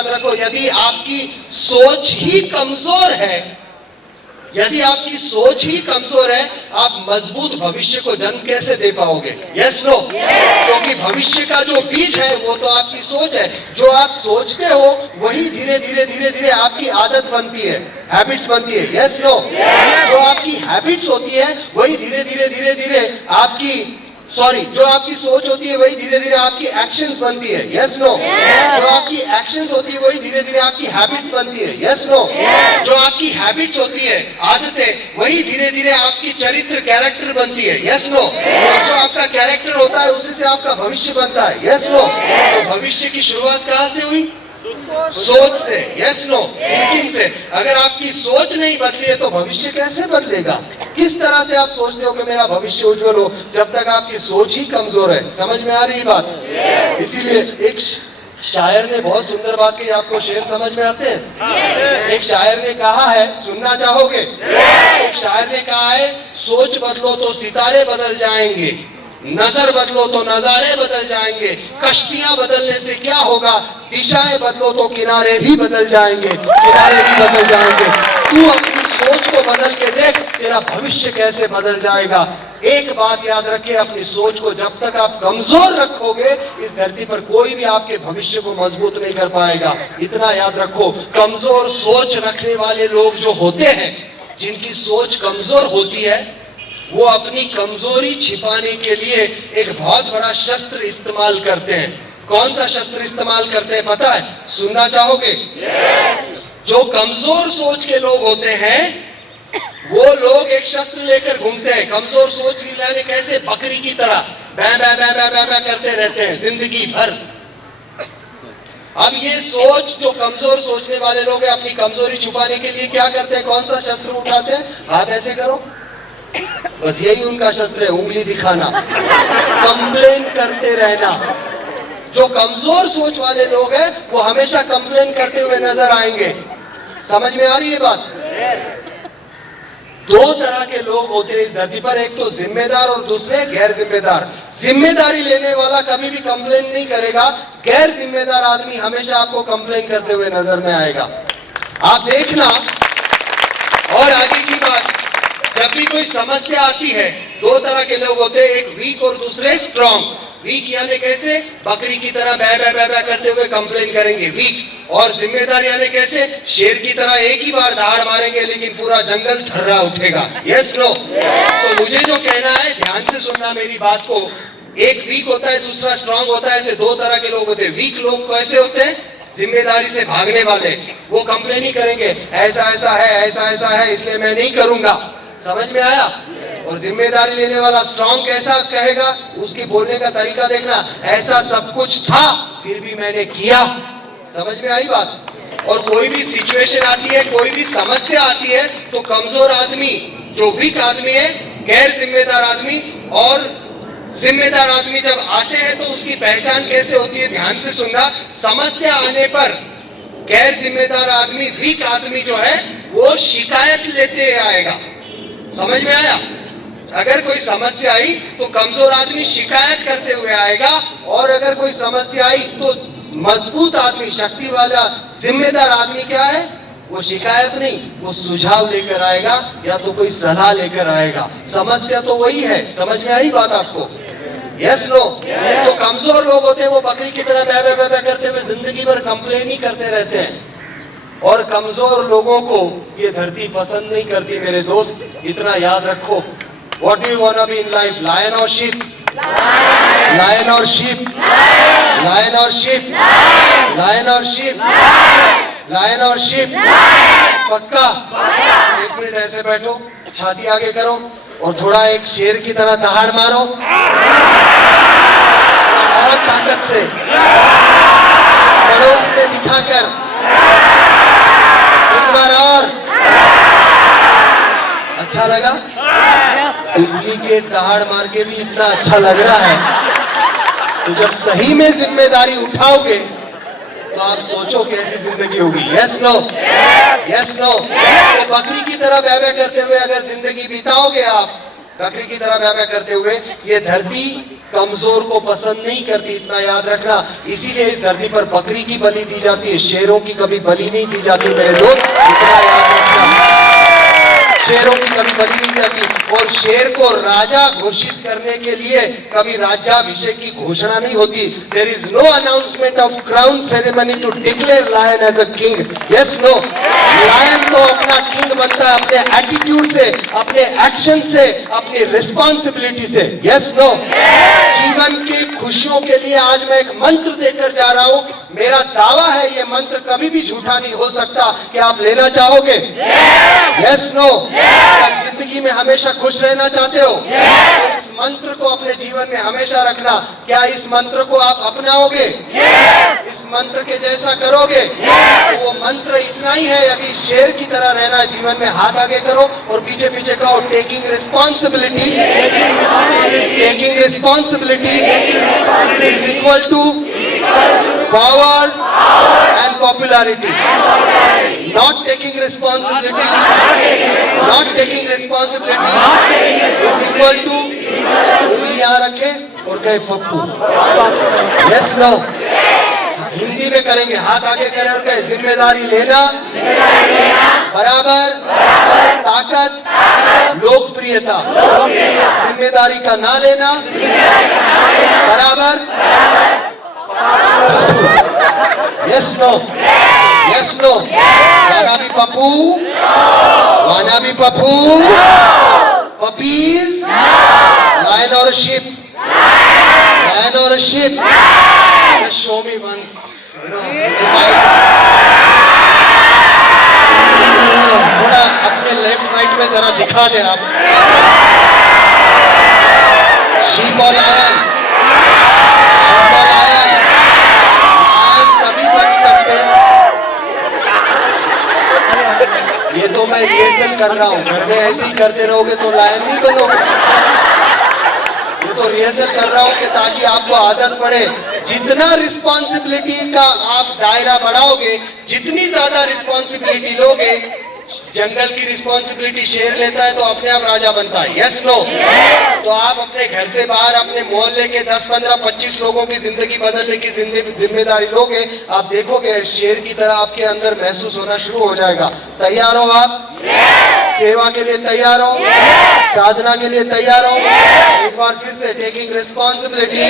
याद रखो, यदि आपकी सोच ही कमजोर है, यदि आपकी सोच ही कमजोर है, आप मजबूत भविष्य को जन्म कैसे दे पाओगे? Yes no? क्योंकि भविष्य का जो बीज है वो तो आपकी सोच है। जो आप सोचते हो वही धीरे धीरे धीरे धीरे आपकी आदत बनती है, हैबिट्स बनती है। Yes no? जो आपकी हैबिट्स होती है वही धीरे धीरे धीरे धीरे जो आपकी सोच होती है वही धीरे धीरे आपकी एक्शंस बनती है। Yes no? जो आपकी एक्शंस होती है वही धीरे धीरे आपकी हैबिट्स बनती है। Yes no? जो आपकी हैबिट्स होती है, आदतें, वही धीरे धीरे आपकी चरित्र, कैरेक्टर बनती है। Yes no? और जो आपका कैरेक्टर होता है उसी से आपका भविष्य बनता है। Yes no? तो भविष्य की शुरुआत कहाँ से हुई? सोच से। Yes no? थिंकिंग से। अगर आपकी सोच नहीं बदली है तो भविष्य कैसे बदलेगा? किस तरह से आप सोचते हो कि मेरा भविष्य उज्जवल हो, जब तक आपकी सोच ही कमजोर है? समझ में आ रही बात? इसीलिए एक शायर ने बहुत सुंदर बात कही, आपको शेर समझ में आते हैं? एक शायर ने कहा है, सुनना चाहोगे? एक शायर ने कहा है, सोच बदलो तो सितारे बदल जाएंगे, नजर बदलो तो नजारे बदल जाएंगे, कश्तियां बदलने से क्या होगा, दिशाएं बदलो तो किनारे भी बदल जाएंगे, किनारे भी बदल जाएंगे। तू अपनी सोच को बदल के देख, तेरा भविष्य कैसे बदल जाएगा। एक बात याद रखे, अपनी सोच को जब तक आप कमजोर रखोगे, इस धरती पर कोई भी आपके भविष्य को मजबूत नहीं कर पाएगा। इतना याद रखो, कमजोर सोच रखने वाले लोग जो होते हैं, जिनकी सोच कमजोर होती है, वो अपनी कमजोरी छिपाने के लिए एक बहुत बड़ा शस्त्र इस्तेमाल करते हैं। कौन सा शस्त्र इस्तेमाल करते हैं पता है? सुनना चाहोगे? जो कमजोर सोच के लोग होते हैं, वो लोग एक शस्त्र लेकर घूमते हैं। कमजोर सोच लाने कैसे? बकरी की तरह बै बै बै बै बै बै करते रहते हैं जिंदगी भर। अब ये सोच, जो कमजोर सोचने वाले लोग हैं, अपनी कमजोरी छुपाने के लिए क्या करते हैं? कौन सा शस्त्र उठाते हैं? हाथ ऐसे करो, बस यही उनका शस्त्र है, उंगली दिखाना, कंप्लेन करते रहना। जो कमजोर सोच वाले लोग हैं वो हमेशा कंप्लेन करते हुए नजर आएंगे। समझ में आ रही है बात? दो तरह के लोग होते हैं इस धरती पर, एक तो जिम्मेदार और दूसरे गैर जिम्मेदार। जिम्मेदारी लेने वाला कभी भी कंप्लेन नहीं करेगा, गैर जिम्मेदार आदमी हमेशा आपको कंप्लेन करते हुए नजर में आएगा। आप देखना। और आगे की बात, जब भी कोई समस्या आती है, दो तरह के लोग होते हैं, एक वीक और दूसरे स्ट्रॉन्ग। वीक यानी कैसे? बकरी की तरह बै बै बै बै करते हुए कंप्लेन करेंगे, वीक। और जिम्मेदार यानी कैसे? शेर की तरह एक ही बार दहाड़ मारेंगे लेकिन पूरा जंगल ठर्रा उठेगा। Yes no? तो मुझे जो कहना है, ध्यान से सुनना मेरी बात को। एक वीक होता है, दूसरा स्ट्रॉन्ग होता है। ऐसे दो तरह के लोग होते हैं। वीक लोग कैसे होते हैं? जिम्मेदारी से भागने वाले। वो कंप्लेन ही करेंगे, ऐसा ऐसा है, ऐसा ऐसा है, इसलिए मैं नहीं करूंगा। समझ में आया? और जिम्मेदारी लेने वाला स्ट्रॉन्ग कैसा कहेगा? उसकी बोलने का तरीका देखना, ऐसा सब कुछ था फिर भी मैंने किया। समझ में आई बात? और कोई भी सिचुएशन आती है, कोई भी समस्या आती है, तो कमजोर आदमी, जो वीक आदमी है, गैर जिम्मेदार आदमी और जिम्मेदार आदमी जब आते हैं तो उसकी पहचान कैसे होती है? ध्यान से सुनना। समस्या आने पर गैर जिम्मेदार आदमी, वीक आदमी जो है, वो शिकायत लेते आएगा। समझ में आया? अगर कोई समस्या आई तो कमजोर आदमी शिकायत करते हुए आएगा, और अगर कोई समस्या आई तो मजबूत आदमी, शक्ति वाला, जिम्मेदार आदमी क्या है? वो शिकायत नहीं, वो सुझाव लेकर आएगा या तो कोई सलाह लेकर आएगा। समस्या तो वही है। समझ में आई बात आपको? Yes no? तो कमजोर लोग होते हैं, वो बकरी की तरह बै बै बै करते हुए जिंदगी भर कंप्लेन ही करते रहते हैं। और कमजोर लोगों को ये धरती पसंद नहीं करती मेरे दोस्त, इतना याद रखो। What do you wanna be in life? Lion or sheep? Lion or sheep? Lion or sheep? Lion or sheep? Lion or sheep? पक्का? एक मिनट ऐसे बैठो, छाती आगे करो और थोड़ा एक शेर की तरह दहाड़ मारो, और ताकत से, पड़ोस में दिखाकर। एक बार और। अच्छा लगा? डुप्लीकेट दहाड़ मार के भी इतना अच्छा लग रहा है, तो जब सही में जिम्मेदारी उठाओगे तो आप सोचो कैसी जिंदगी होगी। Yes no? Yes no? तो बकरी की तरह बै बै करते हुए अगर जिंदगी बिताओगे आप, बकरी की तरह व्यायाम करते हुए। ये धरती कमजोर को पसंद नहीं करती, इतना याद रखना। इसीलिए इस धरती पर बकरी की बलि दी जाती है, शेरों की कभी बलि नहीं दी जाती मेरे दोस्त, इतना याद रखना। शेरों की कभी बलि नहीं जाती। और शेर को राजा घोषित करने के लिए कभी राज्याभिषेक की घोषणा नहीं होती। There is no announcement of crown ceremony to declare lion as a king. Yes no, lion तो अपना किंग बनता है अपने एटीट्यूड से, अपने एक्शन से, अपनी रिस्पॉन्सिबिलिटी से। यस नो, जीवन की खुशियों के लिए आज मैं एक मंत्र देकर जा रहा हूं। मेरा दावा है ये मंत्र कभी भी झूठा नहीं हो सकता। क्या आप लेना चाहोगे? यस नो, जिंदगी में हमेशा खुश रहना चाहते हो? इस मंत्र को अपने जीवन में हमेशा रखना। क्या इस मंत्र को आप अपनाओगे? इस मंत्र के जैसा करोगे? वो मंत्र इतना ही है, यदि शेर की तरह रहना जीवन में, हाथ आगे करो और पीछे पीछे कहो, taking responsibility, taking responsibility is equal to power and popularity. Not taking responsibility is equal to, उंगली यहाँ रखे और कहे पप्पू। Yes, no. हिंदी में करेंगे, हाथ आगे करें और कहे जिम्मेदारी लेना बराबर ताकत लोकप्रियता। जिम्मेदारी का ना लेना बराबर Yes, no. Yes, no. Wanna be papu? Wanna be papu? Puppies? Lion or a sheep? Lion or a sheep? Just show me once. थोड़ा अपने लेफ्ट राइट में जरा दिखा देना। Sheep or lion? ये तो मैं रिहर्सल कर रहा हूँ, घर में ऐसे ही करते रहोगे तो लायन नहीं बनोगे। ये तो रिहर्सल कर रहा हूँ कि ताकि आपको आदत पड़े। जितना रिस्पॉन्सिबिलिटी का आप दायरा बढ़ाओगे, जितनी ज्यादा रिस्पॉन्सिबिलिटी लोगे, जंगल की रिस्पॉन्सिबिलिटी शेर लेता है तो अपने आप राजा बनता है। Yes no? तो आप अपने घर से बाहर अपने मोहल्ले के 10, 15, 25 लोगों की जिंदगी बदलने की जिम्मेदारी लोगे, आप देखोगे शेर की तरह आपके अंदर महसूस होना शुरू हो जाएगा। तैयार हो आप? सेवा के लिए तैयार हो? साधना के लिए तैयार हो? एक बार फिर से, taking responsibility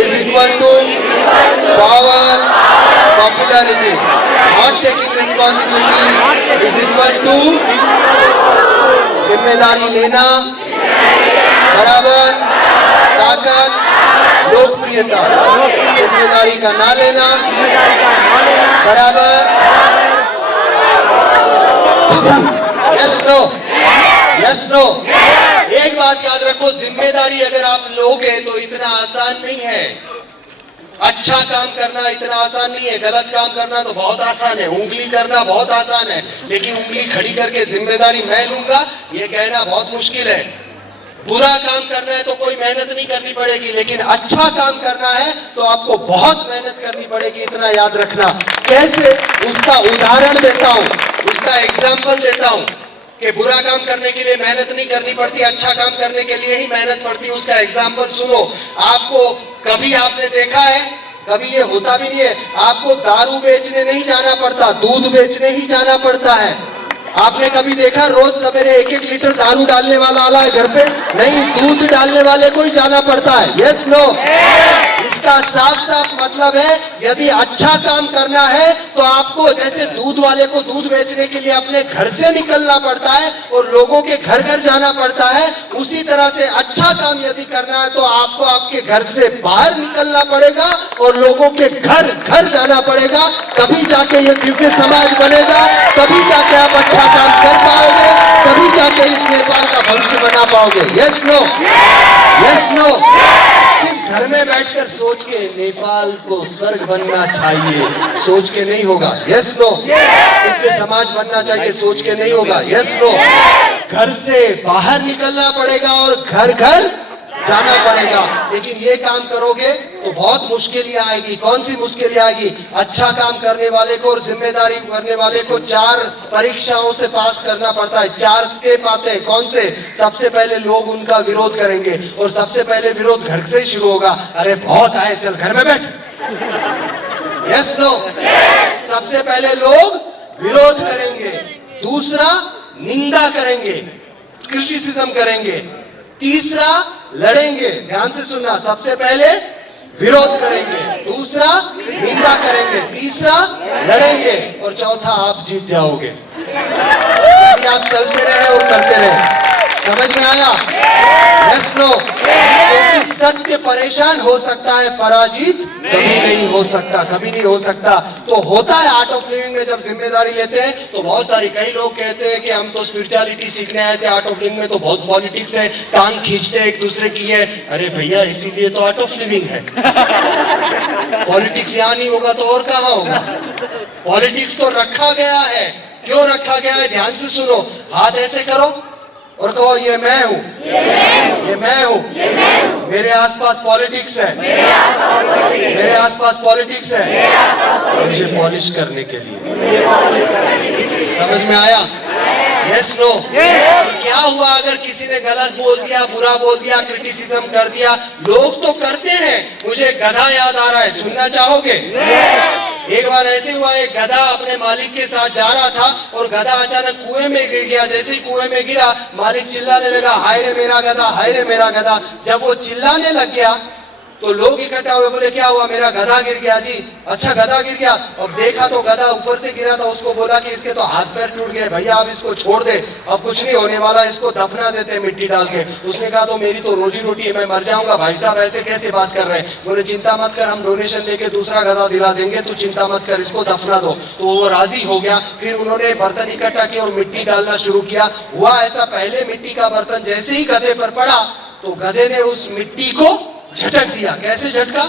is equal to power popularity. Not taking responsibility is equal to जिम्मेदारी लेना बराबर ताकत लोकप्रियता। जिम्मेदारी का ना लेना बराबर यस नो, यस नो। एक बात याद रखो, जिम्मेदारी अगर आप लोगे तो इतना आसान नहीं है। अच्छा काम करना इतना आसान नहीं है, गलत काम करना तो बहुत आसान है। उंगली करना बहुत आसान है, लेकिन उंगली खड़ी करके जिम्मेदारी मैं लूंगा ये कहना बहुत मुश्किल है। बुरा काम करना है तो कोई मेहनत नहीं करनी पड़ेगी, लेकिन अच्छा काम करना है तो आपको बहुत मेहनत करनी पड़ेगी, इतना याद रखना। कैसे? उसका उदाहरण देता हूं, उसका एग्जाम्पल देता हूं कि बुरा काम करने के लिए मेहनत नहीं करनी पड़ती, अच्छा काम करने के लिए ही मेहनत पड़ती है। उसका एग्जाम्पल सुनो। आपको कभी आपने देखा है, कभी ये होता भी नहीं है, आपको दारू बेचने नहीं जाना पड़ता, दूध बेचने ही जाना पड़ता है। आपने कभी देखा रोज सवेरे 1-1 लीटर दारू डालने वाला आला है घर पे? नहीं, दूध डालने वाले को ही जाना पड़ता है। Yes no? इसका साफ साफ मतलब है, यदि अच्छा काम करना है तो आपको जैसे दूध वाले को दूध बेचने के लिए अपने घर से निकलना पड़ता है और लोगों के घर घर जाना पड़ता है, उसी तरह से अच्छा काम यदि करना है तो आपको आपके घर से बाहर निकलना पड़ेगा और लोगों के घर घर जाना पड़ेगा। तभी जाके ये दिव्य समाज बनेगा, तभी जाके आप अच्छा काम कर पाओगे, तभी जाके इस नेपाल का भविष्य बना पाओगे। Yes no? Yes no? सिर्फ घर में बैठकर सोच के नेपाल को स्वर्ग बनना चाहिए, सोच के नहीं होगा। Yes no? दिव्य समाज बनना चाहिए, सोच के नहीं होगा। Yes no? घर से बाहर निकलना पड़ेगा और घर घर जाना पड़ेगा। लेकिन ये काम करोगे तो बहुत मुश्किलें आएगी। कौन सी मुश्किलें आएगी? अच्छा काम करने वाले को और जिम्मेदारी करने वाले को 4 परीक्षाओं से पास करना पड़ता है। 4 स्टेप आते हैं। कौन से? सबसे पहले लोग उनका विरोध करेंगे और सबसे पहले विरोध घर से ही शुरू होगा। अरे बहुत आए, चल घर में बैठ। Yes no? सबसे पहले लोग विरोध करेंगे, दूसरा निंदा करेंगे, क्रिटिसिज्म करेंगे, तीसरा लड़ेंगे। ध्यान से सुनना, सबसे पहले विरोध करेंगे, दूसरा निंदा करेंगे, तीसरा लड़ेंगे और चौथा आप जीत जाओगे यदि आप चलते रहे और करते रहे। समझ में आया? Yes no? क्योंकि सत्य परेशान हो सकता है, पराजित कभी नहीं हो सकता, कभी नहीं हो सकता। तो होता है आर्ट ऑफ लिविंग में जब जिम्मेदारी लेते हैं तो बहुत सारी, कई लोग कहते हैं कि हम तो स्पिरिचुअलिटी सीखने आए थे, आर्ट ऑफ लिविंग में तो बहुत पॉलिटिक्स है, टांग खींचते हैं एक दूसरे की है। अरे भैया, इसीलिए तो आर्ट ऑफ लिविंग है। पॉलिटिक्स यहाँ नहीं होगा तो और कहाँ होगा? पॉलिटिक्स तो रखा गया है। क्यों रखा गया है? ध्यान से सुनो। हाथ ऐसे करो और कहो ये मैं हूँ, ये मैं हूँ। मेरे आसपास पॉलिटिक्स है, मेरे आसपास पॉलिटिक्स है मुझे पॉलिश करने के लिए। समझ में आया? Yes no? क्या हुआ अगर किसी ने गलत बोल दिया, बुरा बोल दिया, क्रिटिसिज्म कर दिया? लोग तो करते हैं। मुझे गधा याद आ रहा है, सुनना चाहोगे? एक बार ऐसे हुआ, एक गधा अपने मालिक के साथ जा रहा था और गधा अचानक कुएं में गिर गया। जैसे ही कुएं में गिरा, मालिक चिल्लाने लगा, हाय रे मेरा गधा, हाय रे मेरा गधा। जब वो चिल्लाने लग गया तो लोग इकट्ठा हुए, बोले क्या हुआ? मेरा गधा गिर गया जी। अच्छा, गधा गिर गया? अब देखा तो गधा ऊपर से गिरा था। उसको बोला कि इसके तो हाथ पैर टूट गए, भैया अब इसको छोड़ दे, अब कुछ नहीं होने वाला, इसको दफना देते मिट्टी डाल के। उसने कहा तो मेरी तो रोजी रोटी है, मैं मर जाऊंगा। भाई साहब ऐसे कैसे बात कर रहे हैं? बोले चिंता मत कर, हम डोनेशन लेके दूसरा गधा दिला देंगे, तू चिंता मत कर, इसको दफना दो। तो वो राजी हो गया। फिर उन्होंने बर्तन इकट्ठा किया और मिट्टी डालना शुरू किया। हुआ ऐसा, पहले मिट्टी का बर्तन जैसे ही गधे पर पड़ा तो गधे ने उस मिट्टी को झटक दिया। कैसे झटका?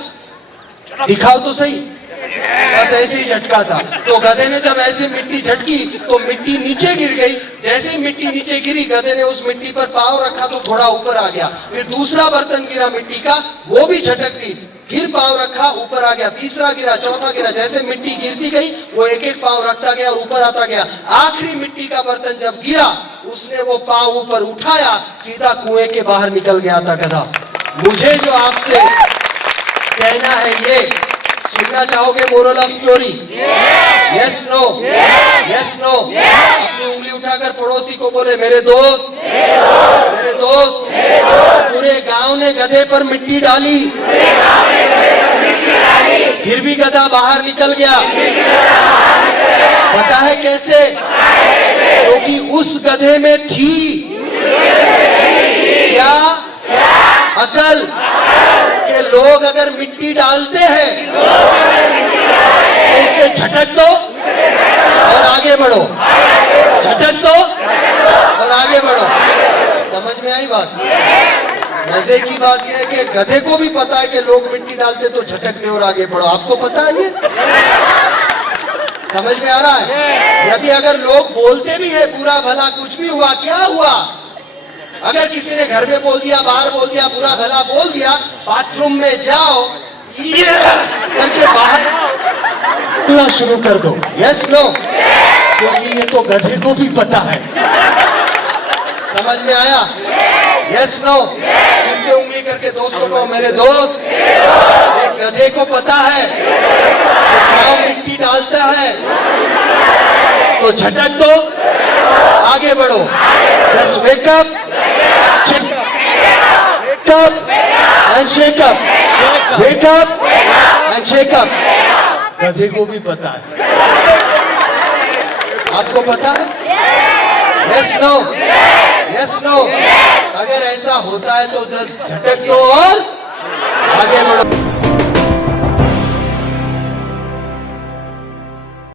दिखाओ तो सही। बस ऐसे ही झटका था। तो गधे ने जब ऐसे मिट्टी झटकी तो मिट्टी नीचे गिर गई। जैसे ही मिट्टी नीचे गिरी, गधे ने उस मिट्टी पर पांव रखा तो थोड़ा ऊपर आ गया। फिर दूसरा बर्तन गिरा मिट्टी का, वो भी झटक दी। फिर पांव रखा, ऊपर आ गया। तीसरा गिरा, चौथा गिरा। जैसे मिट्टी गिरती गई वो एक एक पांव रखता गया और ऊपर आता गया। आखिरी मिट्टी का बर्तन जब गिरा, उसने वो पांव ऊपर उठाया, सीधा कुएं के बाहर निकल गया था गधा। मुझे जो आपसे कहना है ये, सुनना चाहोगे moral of story? Yes no? Yes no? अपनी उंगली उठाकर पड़ोसी को बोले मेरे दोस्त, मेरे दोस्त। पूरे गांव ने गधे पर मिट्टी डाली, फिर भी गधा बाहर निकल गया। पता है कैसे? क्योंकि उस गधे में थी क्या? अकल। के लोग अगर मिट्टी डालते हैं तो उसे झटक दो और आगे बढ़ो, झटक दो और आगे बढ़ो। समझ में आई बात? मजे की बात यह है कि गधे को भी पता है कि लोग मिट्टी डालते तो झटक दे और आगे बढ़ो। आपको पता है ये? समझ में आ रहा है? यदि अगर लोग बोलते भी है बुरा भला, कुछ भी हुआ, क्या हुआ? अगर किसी ने घर में बोल दिया, बाहर बोल दिया, बुरा भला बोल दिया, बाथरूम में जाओ, करके बाहर आओ, शुरू कर दो। Yes no? क्योंकि ये तो गधे को भी पता है। समझ में आया? Yes no? किससे उंगली करके दोस्तों को, मेरे दोस्त, एक गधे को पता है गांव मिट्टी डालता है तो झटक दो, आगे बढ़ो। Just wake up, wake up and shake up, wake up and shake up। गधे को भी पता है। आपको पता है? Yes no? Yes no? अगर ऐसा होता है तो जस्ट झटक दो और आगे बढ़ो।